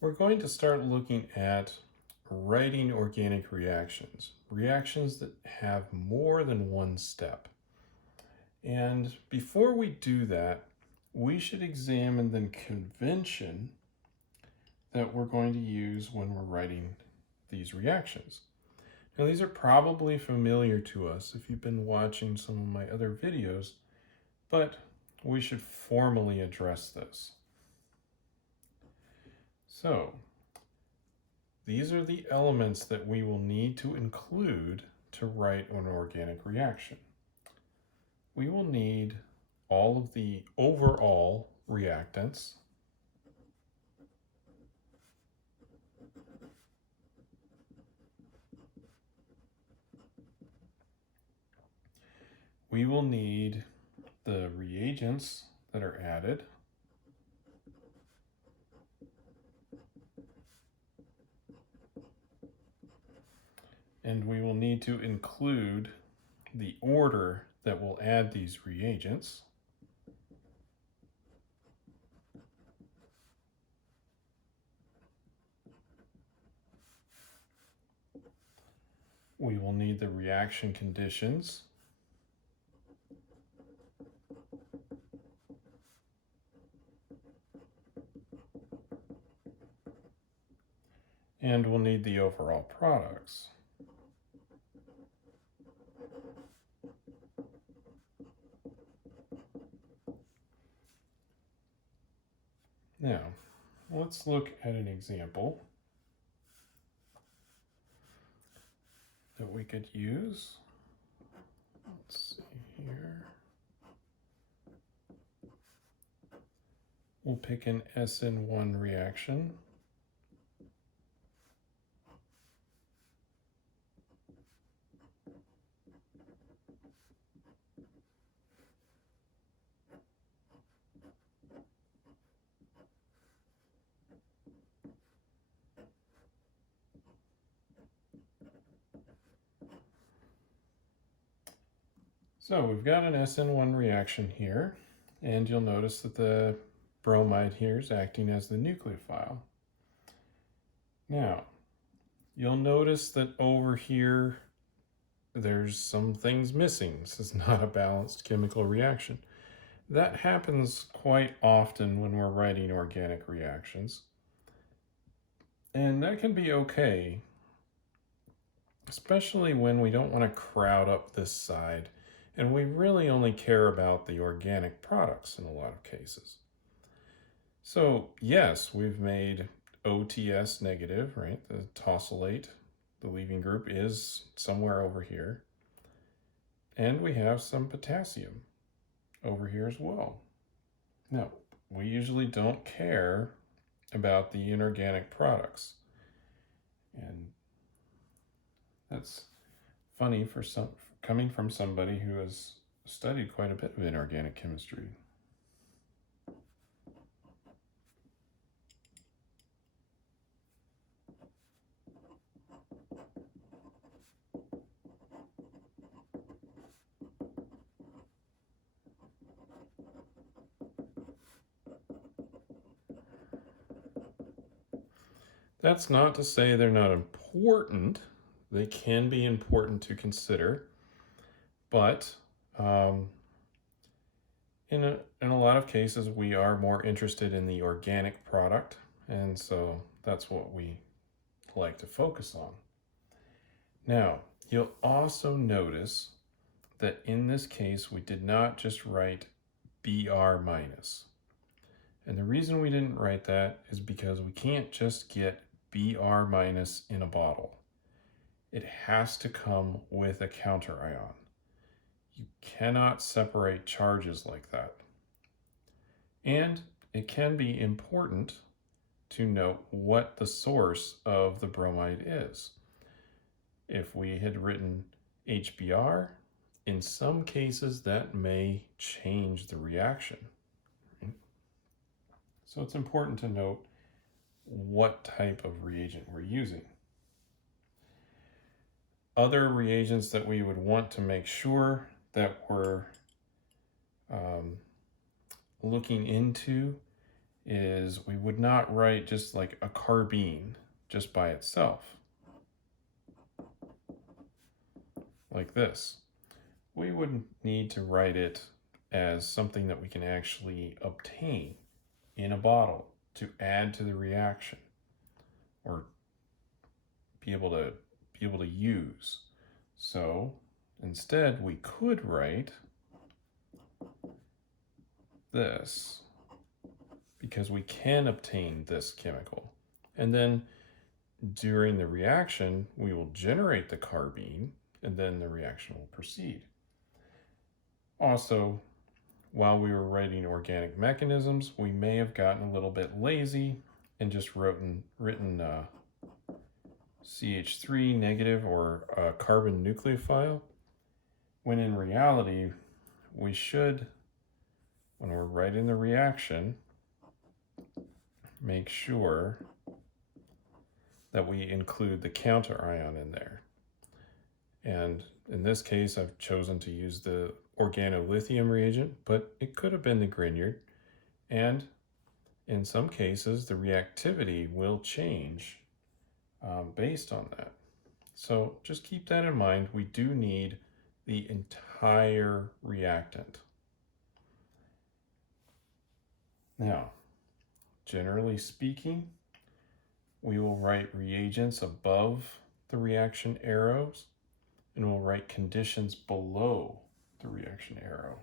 We're going to start looking at writing organic reactions, reactions that have more than one step. And before we do that, we should examine the convention that we're going to use when we're writing these reactions. Now, these are probably familiar to us if you've been watching some of my other videos, but we should formally address this. So, these are the elements that we will need to include to write an organic reaction. We will need all of the overall reactants, we will need the reagents that are added, and we will need to include the order that will add these reagents. We will need the reaction conditions. And we'll need the overall products. Now, let's look at an example that we could use. Let's see here. We'll pick an SN1 reaction. So we've got an SN1 reaction here, and you'll notice that the bromide here is acting as the nucleophile. Now, you'll notice that over here, there's some things missing. This is not a balanced chemical reaction. That happens quite often when we're writing organic reactions. And that can be okay, especially when we don't want to crowd up this side and we really only care about the organic products in a lot of cases. So yes, we've made OTS negative, right? The tosylate, the leaving group is somewhere over here. And we have some potassium over here as well. Now, we usually don't care about the inorganic products. And that's funny for coming from somebody who has studied quite a bit of inorganic chemistry. That's not to say they're not important. They can be important to consider, but in a lot of cases, we are more interested in the organic product, and so that's what we like to focus on. Now, you'll also notice that in this case, we did not just write Br minus. And the reason we didn't write that is because we can't just get Br minus in a bottle. It has to come with a counter ion. You cannot separate charges like that. And it can be important to note what the source of the bromide is. If we had written HBr, in some cases that may change the reaction. So it's important to note what type of reagent we're using. Other reagents that we would want to make sure that we're looking into is we would not write just like a carbene just by itself, like this. We would need to write it as something that we can actually obtain in a bottle to add to the reaction or be able to use. So instead we could write this because we can obtain this chemical. And then during the reaction, we will generate the carbene and then the reaction will proceed. Also, while we were writing organic mechanisms, we may have gotten a little bit lazy and just written CH3 negative or a carbon nucleophile, when in reality, we should, when we're writing the reaction, make sure that we include the counter ion in there. And in this case, I've chosen to use the organolithium reagent, but it could have been the Grignard. And in some cases, the reactivity will change based on that. So just keep that in mind. We do need the entire reactant. Now, generally speaking, we will write reagents above the reaction arrows, and we'll write conditions below the reaction arrow.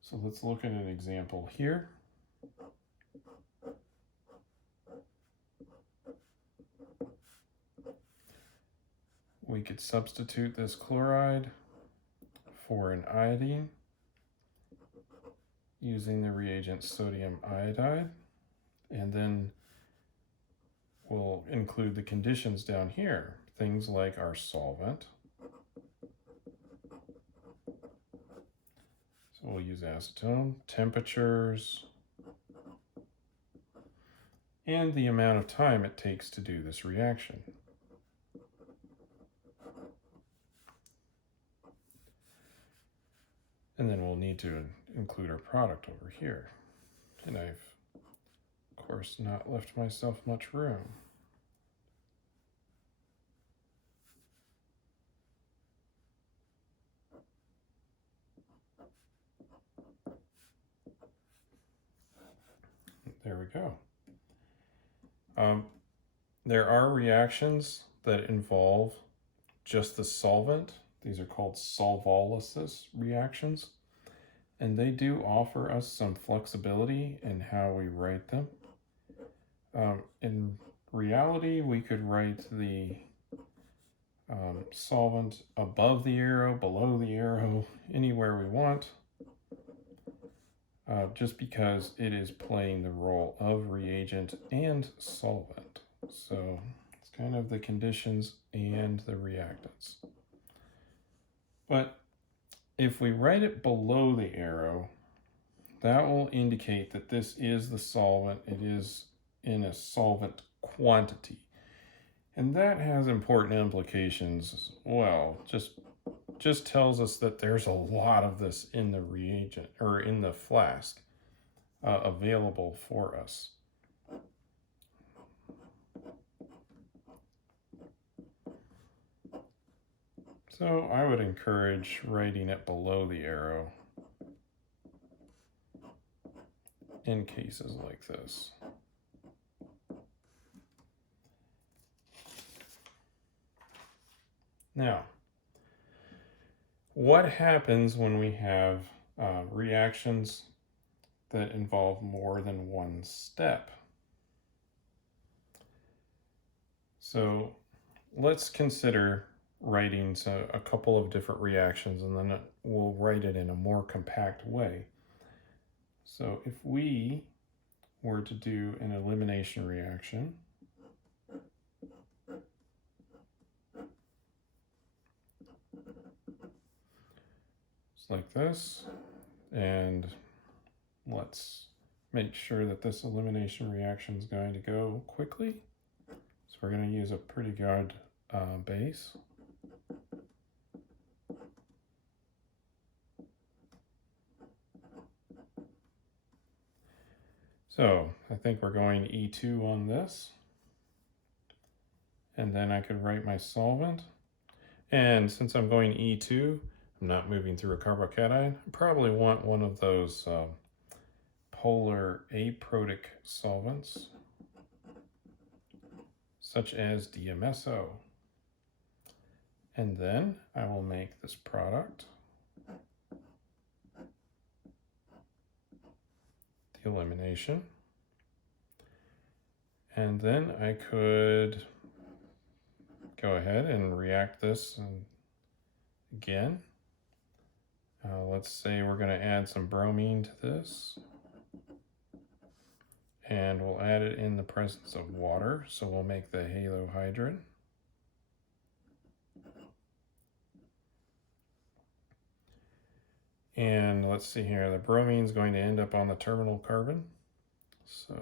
So let's look at an example here. We could substitute this chloride for an iodine using the reagent sodium iodide, and then we'll include the conditions down here, things like our solvent. So we'll use acetone, temperatures, and the amount of time it takes to do this reaction. And then we'll need to include our product over here. And I've, of course, not left myself much room. There we go. There are reactions that involve just the solvent. These are called solvolysis reactions, and they do offer us some flexibility in how we write them. In reality, we could write the solvent above the arrow, below the arrow, anywhere we want, just because it is playing the role of reagent and solvent. So it's kind of the conditions and the reactants. But if we write it below the arrow, that will indicate that this is the solvent. It is in a solvent quantity. And that has important implications as well. Just tells us that there's a lot of this in the reagent or in the flask available for us. So I would encourage writing it below the arrow in cases like this. Now, what happens when we have reactions that involve more than one step? So let's consider writing a couple of different reactions, and then we'll write it in a more compact way. So if we were to do an elimination reaction, just like this, and let's make sure that this elimination reaction is going to go quickly. So we're going to use a pretty good base. So I think we're going E2 on this. And then I could write my solvent. And since I'm going E2, I'm not moving through a carbocation. I probably want one of those polar aprotic solvents, such as DMSO. And then I will make this product, the elimination. And then I could go ahead and react this again. Let's say we're going to add some bromine to this. And we'll add it in the presence of water, so we'll make the halohydrin. And let's see here, the bromine is going to end up on the terminal carbon. So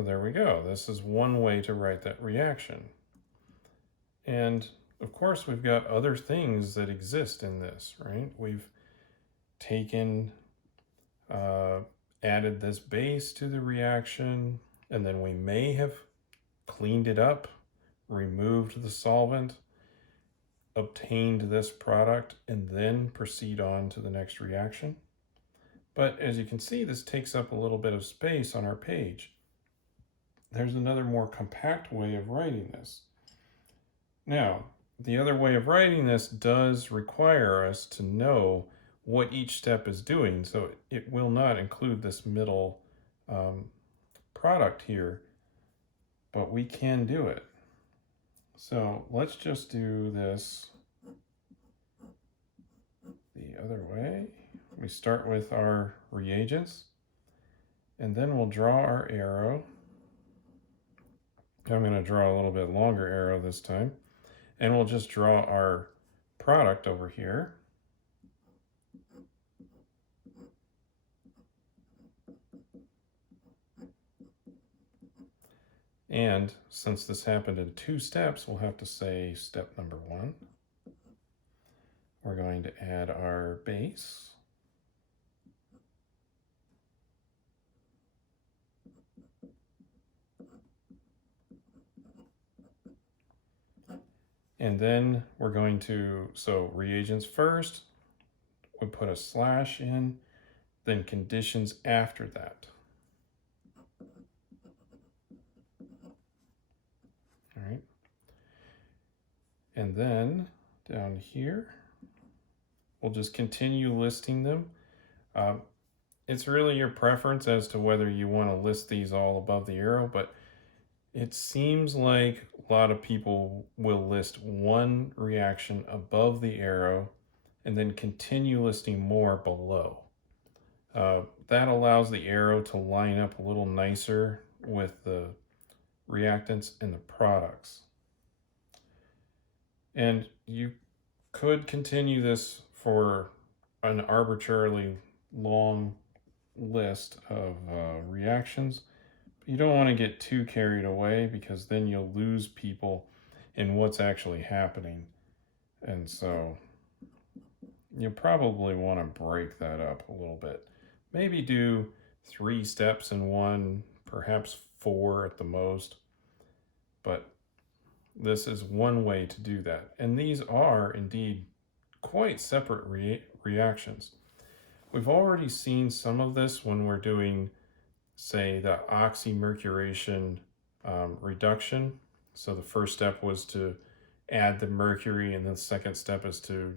there we go. This is one way to write that reaction. And of course, we've got other things that exist in this, right? We've taken, added this base to the reaction, and then we may have cleaned it up, removed the solvent, obtained this product, and then proceed on to the next reaction. But as you can see, this takes up a little bit of space on our page. There's another more compact way of writing this. Now, the other way of writing this does require us to know what each step is doing, so it will not include this middle product here, but we can do it. So let's just do this the other way. We start with our reagents, and then we'll draw our arrow. I'm going to draw a little bit longer arrow this time, and we'll just draw our product over here. And since this happened in 2 steps, we'll have to say step number 1. We're going to add our base. And then we're going to, so reagents first, we put a slash in, then conditions after that. All right. And then down here, we'll just continue listing them. It's really your preference as to whether you want to list these all above the arrow, but it seems like a lot of people will list one reaction above the arrow and then continue listing more below. That allows the arrow to line up a little nicer with the reactants and the products. And you could continue this for an arbitrarily long list of reactions. But you don't want to get too carried away, because then you'll lose people in what's actually happening. And so you probably want to break that up a little bit. Maybe do 3 steps in one, perhaps 4 at the most. But this is one way to do that. And these are indeed quite separate reactions. We've already seen some of this when we're doing, say, the oxymercuration reduction. So the first step was to add the mercury, and the second step is to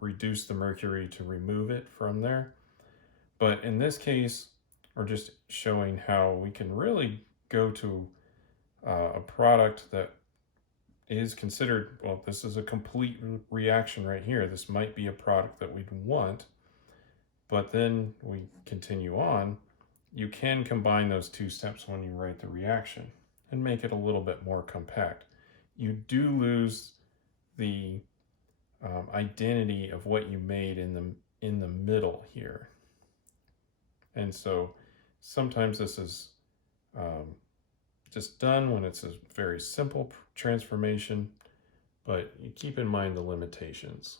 reduce the mercury to remove it from there. But in this case, we're just showing how we can really go to a product that is considered, well, this is a complete reaction right here. This might be a product that we'd want, but then we continue on. You can combine those 2 steps when you write the reaction and make it a little bit more compact. You do lose the identity of what you made in the middle here. And so sometimes this is just done when it's a very simple transformation, but you keep in mind the limitations.